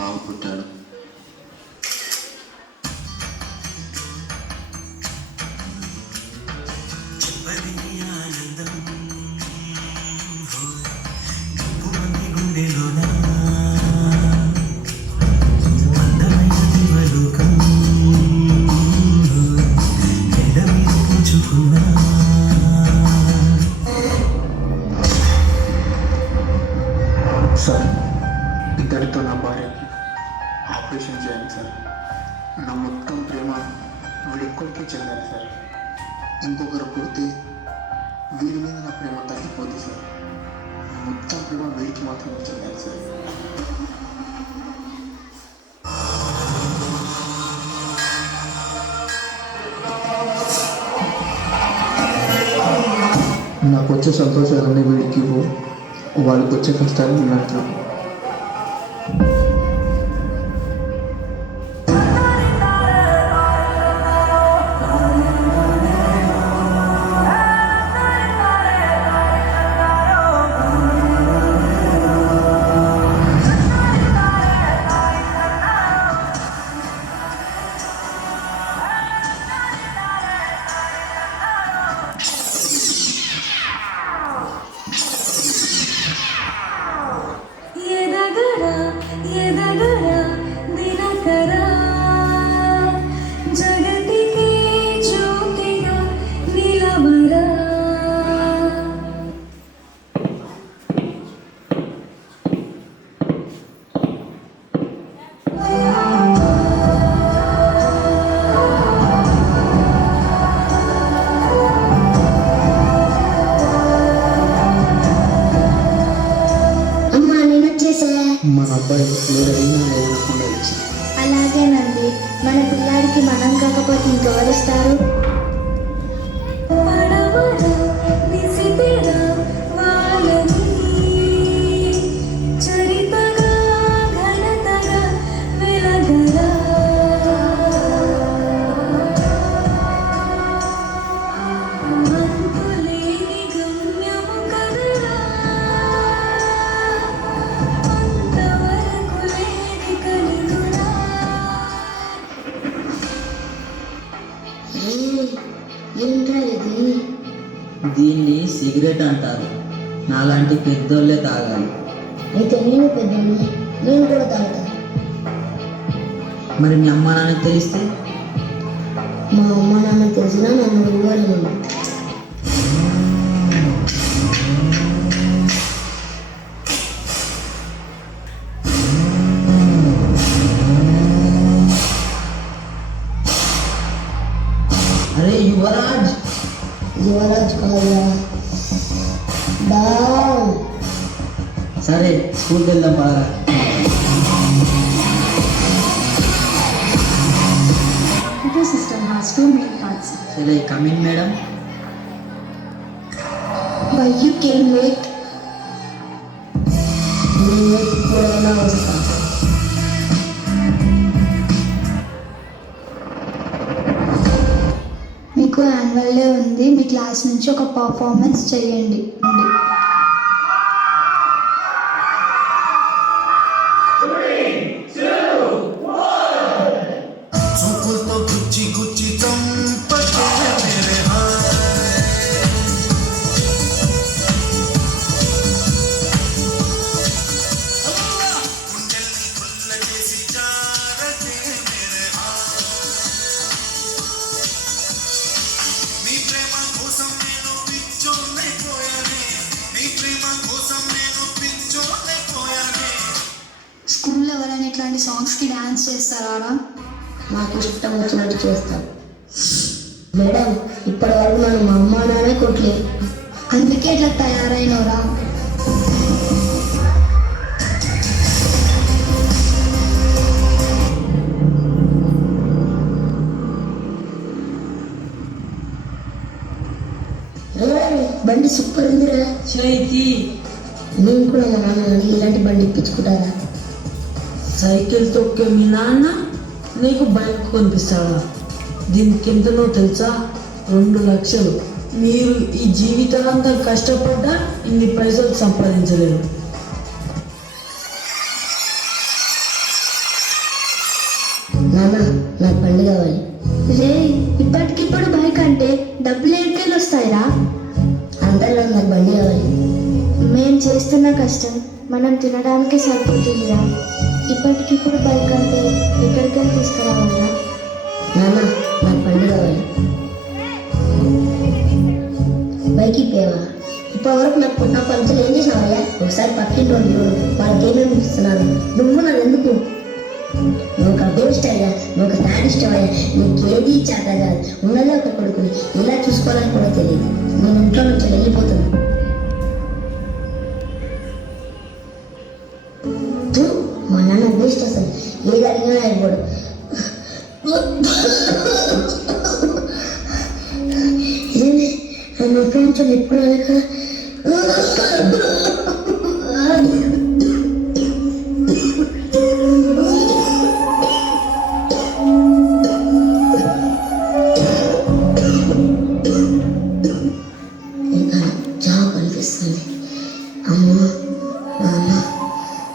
బాబు పుట్టాడు. సార్, ఇద్దరితో నా భార్యకి ఆపరేషన్ చేయాలి సార్. నా మొత్తం ప్రేమ వీడొక్కడికే చెందాలి సార్. ఇంకొకరు పుడితే వీడి మీద నా ప్రేమ తగ్గిపోతుంది సార్. నా మొత్తం ప్రేమ వీడికి మాత్రమే చెందాలి సార్. నాకు వచ్చే సంతోషాలన్నీ వీడికి వాళ్ళకి వచ్చే కష్టాలు నాకు. మన అబ్బాయి లేదనకుండా ఇచ్చింది. అలాగేనండి, మన పిల్లాడికి మనం కాకపోతే ఇంకెవరు ఇస్తారు? దీన్ని సిగరెట్ అంటారు. నాలాంటి పెద్దోళ్ళే తాగాలి. అయితే నేను పెద్దోళ్ళని, నేను కూడా తాగుతాను. మరి మీ అమ్మ నాన్న తెలిస్తే? మా అమ్మ నాన్న తెలిసినా నన్ను ఇవ్వలేను. అరే యువరాజ్! యువరాజ్ కాదురా, డాన్. సరే స్కూల్కి వెళ్దాం పదరా. Computer system has 2 main parts. సరే coming madam. Why you came late? నేను ఎప్పుడైనా వస్తాను. మీకు యాన్యువల్ డే ఉంది, మీ క్లాస్ నుంచి ఒక పర్ఫార్మెన్స్ చేయండి. స్కూల్లో ఎవరైనా ఇట్లాంటి సాంగ్స్కి డ్యాన్స్ చేస్తారా? నాకు ఇష్టం వచ్చినట్టు చేస్తాను. మేడం, ఇప్పటి వరకు నన్ను మా అమ్మ నాన్నే కొట్టలేదు. అందుకే ఇట్లా తయారైనవరా? బండి సూపర్ ఉందిరా. చైకి నేను కూడా మా నాన్న ఇలాంటి బండి ఇప్పించుకుంటారా? సైకిల్ తొక్కే మీ నాన్న నీకు బైక్ కొనిపిస్తాడా? దీనికి ఎంతనో తెలుసా? 2 లక్షలు. మీరు ఈ జీవితాంతం కష్టపడ్డా ఇన్ని పైసలు సంపాదించలేరు. బండి కావాలి. రే ఇప్పటికిప్పుడు బైక్ అంటే డబ్బులు ఎక్కడికి వస్తాయిరా? అందరిలో నాకు బండి కావాలి. మేం చేస్తున్న కష్టం మనం తినడానికి సరిపోతుందిరా. ఇప్పటికిప్పుడు బైక్ అంటే ఎక్కడికైనా తీసుకురావాలిరా? నాన్న నాకు బండి కావాలి. బైక్ ఇప్పేవా? ఇప్పటివరకు నాకు పుట్టిన పంచులు ఏం చేసినావయ్యా? ఒకసారి పక్కింటి వాళ్ళు చూడు, వాళ్ళకి ఏమేమి ఇస్తున్నారు. నువ్వు నన్ను ఎందుకు? నువ్వు ఒక అభ్యస్తాయ్యా, నువ్వు ఒక శాడిస్టవయ్యా. నీకేది చేత కాదు. ఉన్నదే ఒక కొడుకుని ఎలా చూసుకోవాలని కూడా తెలియదు. నేను ఇంట్లో నుంచి వెళ్ళిపోతున్నాను. మా నాన్న అభ్యస్ట్ అసలు ఏది అడిగినా అయిపోడు. నన్ను కొంచెం ఎప్పుడు అనక ఇంకా చావు కనిపిస్తుంది. అమ్మ నాన్న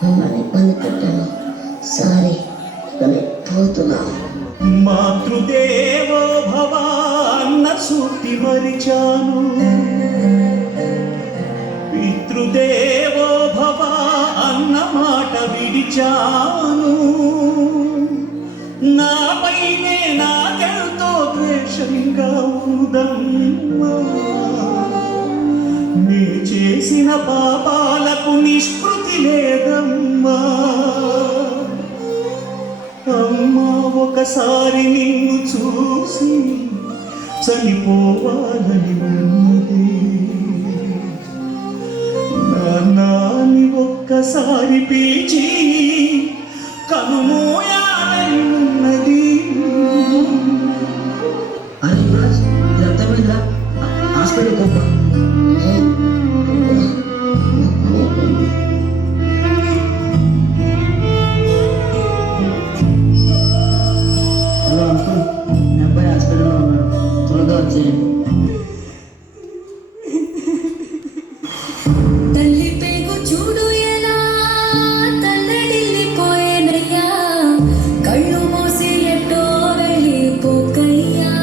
మిమ్మల్ని ఇబ్బంది పెట్టాను, సారీ. ఇక నేను పోతున్నాను. మాతృదేవో భవ అన్న సూక్తి మరిచాను, పితృదేవో భవ అన్న మాట విడిచాను. నాపైనే నాకెంతో ద్వేషంగా ఉందమ్మా. నే చేసిన పాపాలకు నిష్కృతి లేదమ్మా. అమ్మా ఒకసారి నిన్ను చూసి చనిపోవాలని ఉన్నది. నాన్ని ఒక్కసారి పీచి కనుమూయాలని ఉన్నది. అరే యువరాజ్, ఇది అర్థమైందా? Hospital Copa. హలో అంకుల్, మీ అబ్బాయి హాస్పిటల్లో ఉన్నాడు, త్వరగా వచ్చేయండి. తల్లి పేగు చూడు ఎలా తల్లడిల్లిపోయేనయ్యా, కళ్ళు మూసి ఎట్టో వెళ్ళిపోకయ్యా.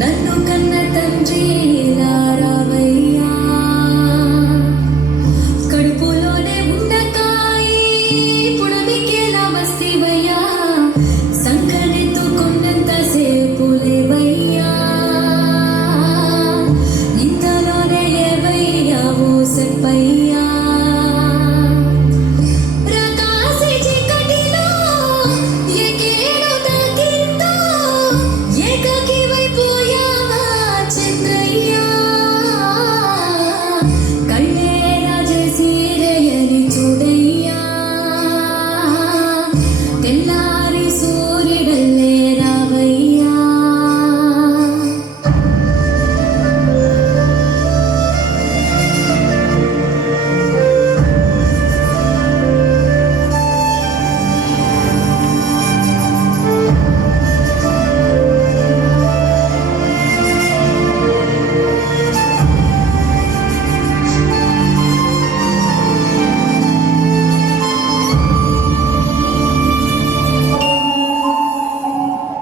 నన్ను కన్న తండ్రి రావయ్యా, కడుపులోనే ఉండకాయి పుడమికేలా వస్తివయ్యా, సంకనెత్తుకున్నంత సేపు లేవయ్యా. ఇంతలోనే ఏవయ్యావో సెప్పయ్యా, ప్రకాశి చీకటిలో ఎకేడు తాకిందో ఏకాకివైపోయావా చంద్రయ్యా. కళ్ళేరా చేసి రేయని చూడయ్యా, తెల్లారి సూర్యుడల్లే రావయ్యా.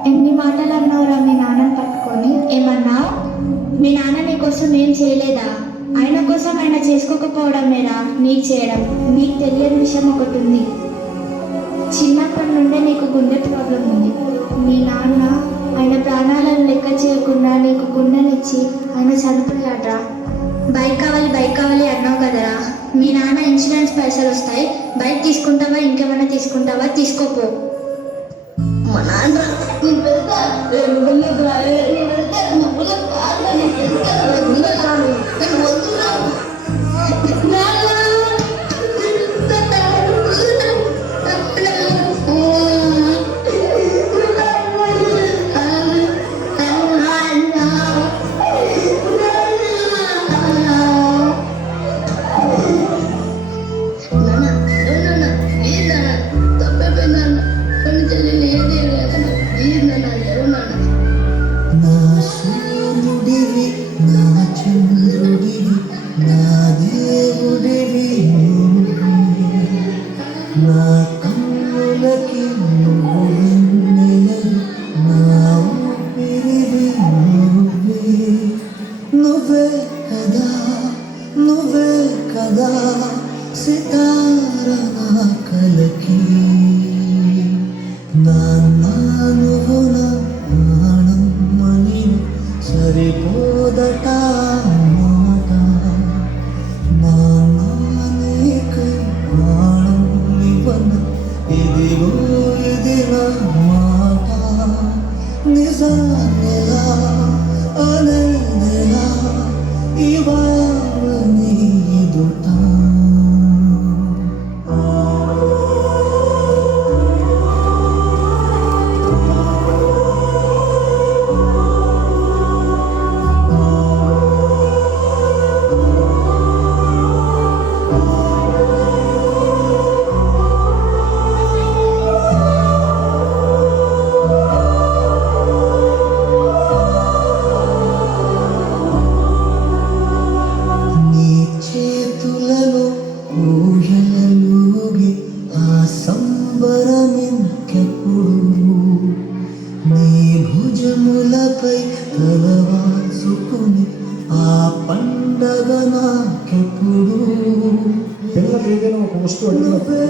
ఎన్ని మాటలు అన్నావురా మీ నాన్నని పట్టుకొని? ఏమన్నా మీ నాన్న నీ కోసం ఏం చేయలేదా? ఆయన కోసం ఆయన చేసుకోకపోవడమేరా నీకు చేయడం. నీకు తెలియని విషయం ఒకటి ఉంది. చిన్నప్పటి నుండే నీకు గుండె ప్రాబ్లం ఉంది. మీ నాన్న ఆయన ప్రాణాలను లెక్క చేయకుండా నీకు గుండెనిచ్చి ఆయన చనిపోయాడ్రా. బైక్ కావాలి అన్నావు కదరా. మీ నాన్న ఇన్సూరెన్స్ పైసలు వస్తాయి, బైక్ తీసుకుంటావా ఇంకేమైనా తీసుకుంటావా? తీసుకోపో. మా నాన్న నేను పెడతా, నేను వెళ్ళొద్దురా, నేను వెళ్తే నువ్వుల కాదు, నేను వెళ్తే నువ్వుల కాదు, నేను వద్దురా. నాన్న, నాన్న, నాన్న, ఏ నాన్న, తప్పైపోయింది నాన్న. అనైనలా ఇవాళ నీ ఎదుట నీ చేతులలో ఊయలలోగి ఆ సంబరమింకెప్పుడు నీ భుజములపై తలవాల్చుకుని ఆ పండగ నాకెప్పుడు పిల్లలు ఏదైనా ఒక వస్తువు అడిగినప్పుడు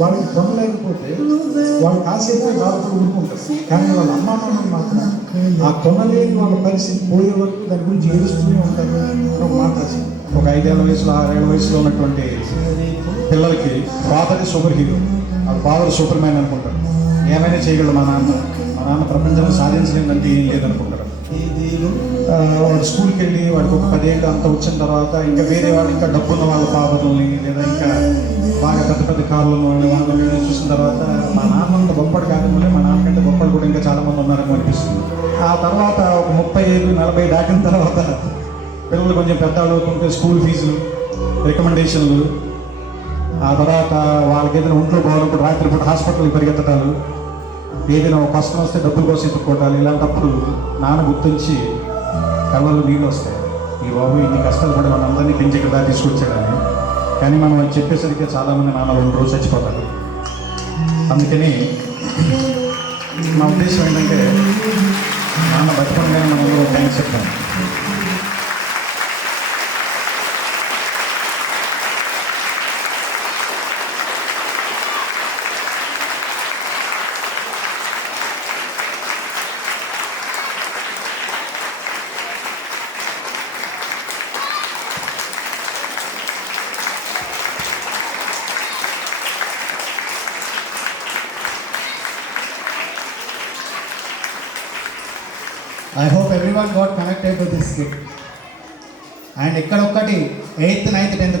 వాళ్ళకి కొనలేకపోతే వాళ్ళు కాసేపు బాధపడి ఊరుకుంటారు. కానీ వాళ్ళ అమ్మా నాన్నలు మాత్రం ఆ కొనలేని వాళ్ళ పరిస్థితి పోయే వరకు దాని గురించి ఏడుస్తూనే ఉంటారు. ఒక మాట రాసింది. ఒక 5 ఏళ్ల వయసులో 6 ఏళ్ల వయసులో ఉన్నటువంటి పిల్లలకి ఫాదర్ సూపర్ హీరో, వాళ్ళ ఫాదర్ సూపర్ మ్యాన్ అనుకుంటారు. ఏమైనా చేయగలడు మా నాన్న ప్రపంచంలో సాధించలేదంటే ఏం లేదనుకుంటారు. వాడు స్కూల్కి వెళ్ళి వాడికి ఒక 10 ఏళ్ళు అంత వచ్చిన తర్వాత ఇంకా వేరే వాళ్ళు ఇంకా డబ్బున్న వాళ్ళ ఫాదర్లని లేదా ఇంకా బాగా పెద్ద పెద్ద కార్లు వాళ్ళని చూసిన తర్వాత మా నాన్న అంత గొప్పడు కాకుండా మా నాన్నకంటే గొప్పడు కూడా ఇంకా చాలామంది ఉన్నారని అనిపిస్తుంది. ఆ తర్వాత ఒక 35-40 దాటిన తర్వాత పిల్లలు కొంచెం పెద్దవాళ్ళు అవుతుంటే స్కూల్ ఫీజులు, రికమెండేషన్లు, ఆ తర్వాత వాళ్ళకి ఏదైనా ఒంట్లో బాగున్నప్పుడు రాత్రిపూట హాస్పిటల్కి పరిగెత్తటాలు, ఏదైనా ఒక కష్టం వస్తే డబ్బుల కోసం ఎత్తుక్కోవటాలు. ఇలాంటప్పుడు నాన్న గుర్తించి కళ్ళలో నీళ్ళు వస్తాయి. ఈ బాబు ఇన్ని కష్టాలు కూడా మన అందరినీ పెంచి ఇక్కడ తీసుకొచ్చాడని. కానీ మనం అది చెప్పేసరికి చాలామంది నాన్న 2 రోజులు చచ్చిపోతారు. అందుకని నా ఉద్దేశం ఏంటంటే నాన్న బతకంగానే మనం థ్యాంక్స్ చెప్తాను. I hope everyone got connected to this skit. And ఇక్కడ ఒక్కటి 8th, 9th, 10th